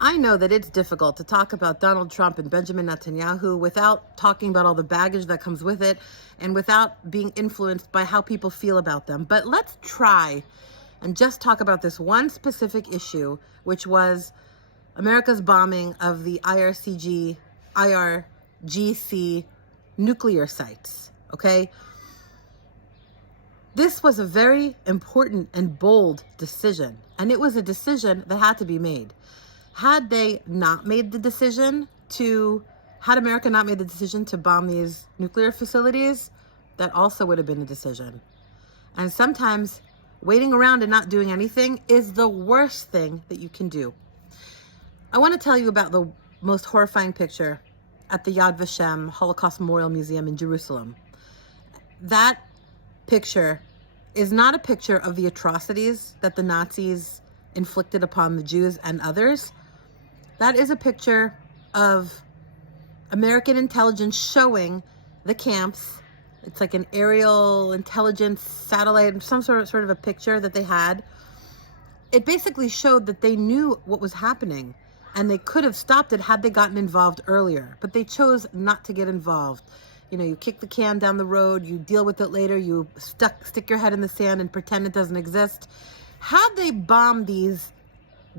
I know that it's difficult to talk about Donald Trump and Benjamin Netanyahu without talking about all the baggage that comes with it and without being influenced by how people feel about them. But let's try and just talk about this one specific issue, which was America's bombing of the IRGC nuclear sites, okay? This was a very important and bold decision, and it was a decision that had to be made. Had America not made the decision to bomb these nuclear facilities, that also would have been a decision. And sometimes waiting around and not doing anything is the worst thing that you can do. I want to tell you about the most horrifying picture at the Yad Vashem Holocaust Memorial Museum in Jerusalem. That picture is not a picture of the atrocities that the Nazis inflicted upon the Jews and others. That is a picture of American intelligence showing the camps. It's like an aerial intelligence satellite, some sort of a picture that they had. It basically showed that they knew what was happening and they could have stopped it had they gotten involved earlier, but they chose not to get involved. You know, you kick the can down the road, you deal with it later, you stick your head in the sand and pretend it doesn't exist. Had they bombed these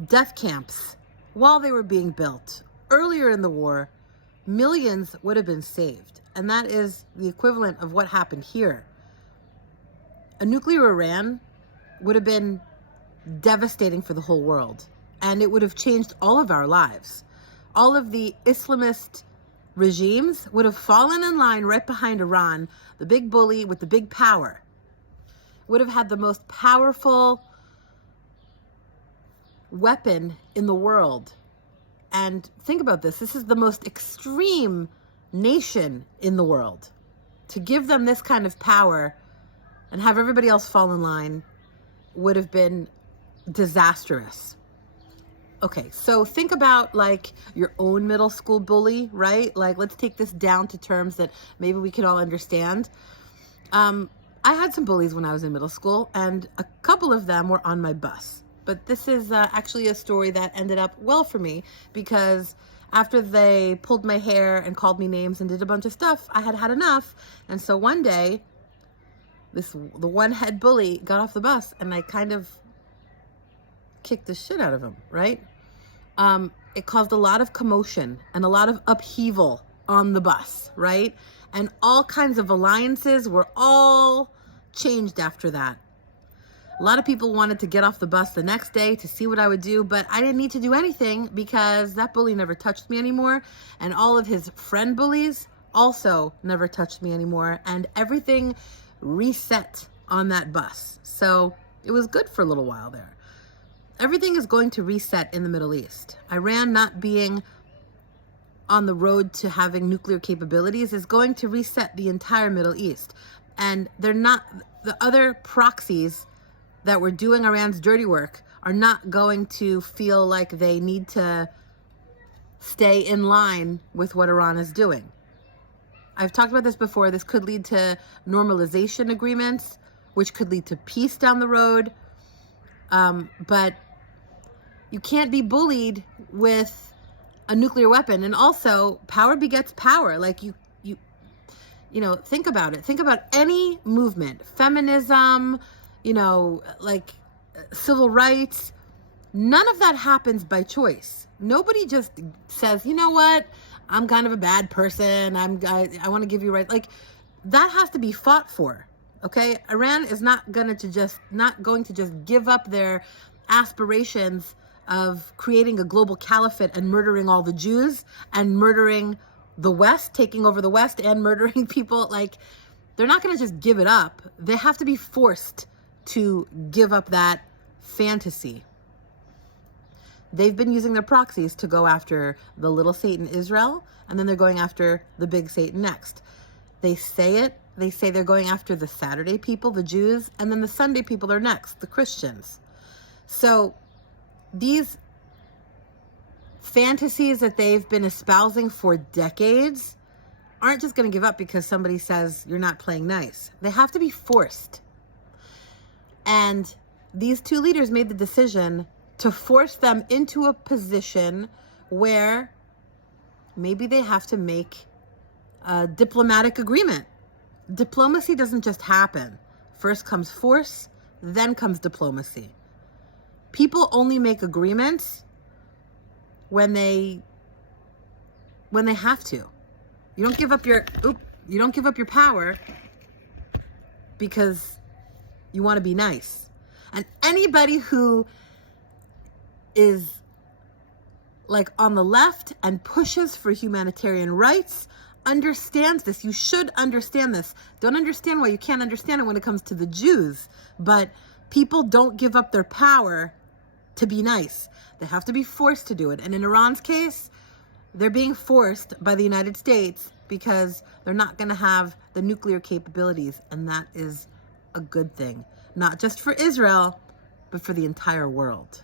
death camps while they were being built earlier in the war, millions would have been saved. And that is the equivalent of what happened here. A nuclear Iran would have been devastating for the whole world. And it would have changed all of our lives. All of the Islamist regimes would have fallen in line right behind Iran, the big bully with the big power. Would have had the most powerful weapon in the world. And think about this. This is the most extreme nation in the world. To give them this kind of power and have everybody else fall in line would have been disastrous. Okay, so think about like your own middle school bully, right? Like, let's take this down to terms that maybe we could all understand. I had some bullies when I was in middle school, and a couple of them were on my bus. But this is actually a story that ended up well for me, because after they pulled my hair and called me names and did a bunch of stuff, I had had enough. And so one day, the one head bully got off the bus, and I kind of kicked the shit out of him, right? It caused a lot of commotion and a lot of upheaval on the bus, right? And all kinds of alliances were all changed after that. A lot of people wanted to get off the bus the next day to see what I would do, but I didn't need to do anything because that bully never touched me anymore. And all of his friend bullies also never touched me anymore. And everything reset on that bus. So it was good for a little while there. Everything is going to reset in the Middle East. Iran not being on the road to having nuclear capabilities is going to reset the entire Middle East. And they're not, the other proxies that were doing Iran's dirty work are not going to feel like they need to stay in line with what Iran is doing. I've talked about this before. This could lead to normalization agreements, which could lead to peace down the road. But you can't be bullied with a nuclear weapon. And also, power begets power. Like you know, think about it. Think about any movement, feminism, you know, like civil rights. None of that happens by choice. Nobody just says, you know what, I'm kind of a bad person. I want to give you right. Like, that has to be fought for. Okay, Iran is not going to just give up their aspirations of creating a global caliphate and murdering all the Jews and murdering the West, taking over the West and murdering people. Like, they're not going to just give it up. They have to be forced to give up that fantasy. They've been using their proxies to go after the little Satan Israel, and then they're going after the big Satan next. They say it. They say they're going after the Saturday people, the Jews, and then the Sunday people are next, the Christians. So these fantasies that they've been espousing for decades aren't just going to give up because somebody says you're not playing nice. They have to be forced. And these two leaders made the decision to force them into a position where maybe they have to make a diplomatic agreement. Diplomacy doesn't just happen. First comes force, then comes diplomacy. People only make agreements when they have to. You don't give up your power because you want to be nice. And anybody who is like on the left and pushes for humanitarian rights understands this. You should understand this. Don't understand why you can't understand it when it comes to the Jews. But people don't give up their power to be nice. They have to be forced to do it. And in Iran's case, they're being forced by the United States because they're not going to have the nuclear capabilities. And that is a good thing. Not just for Israel, but for the entire world.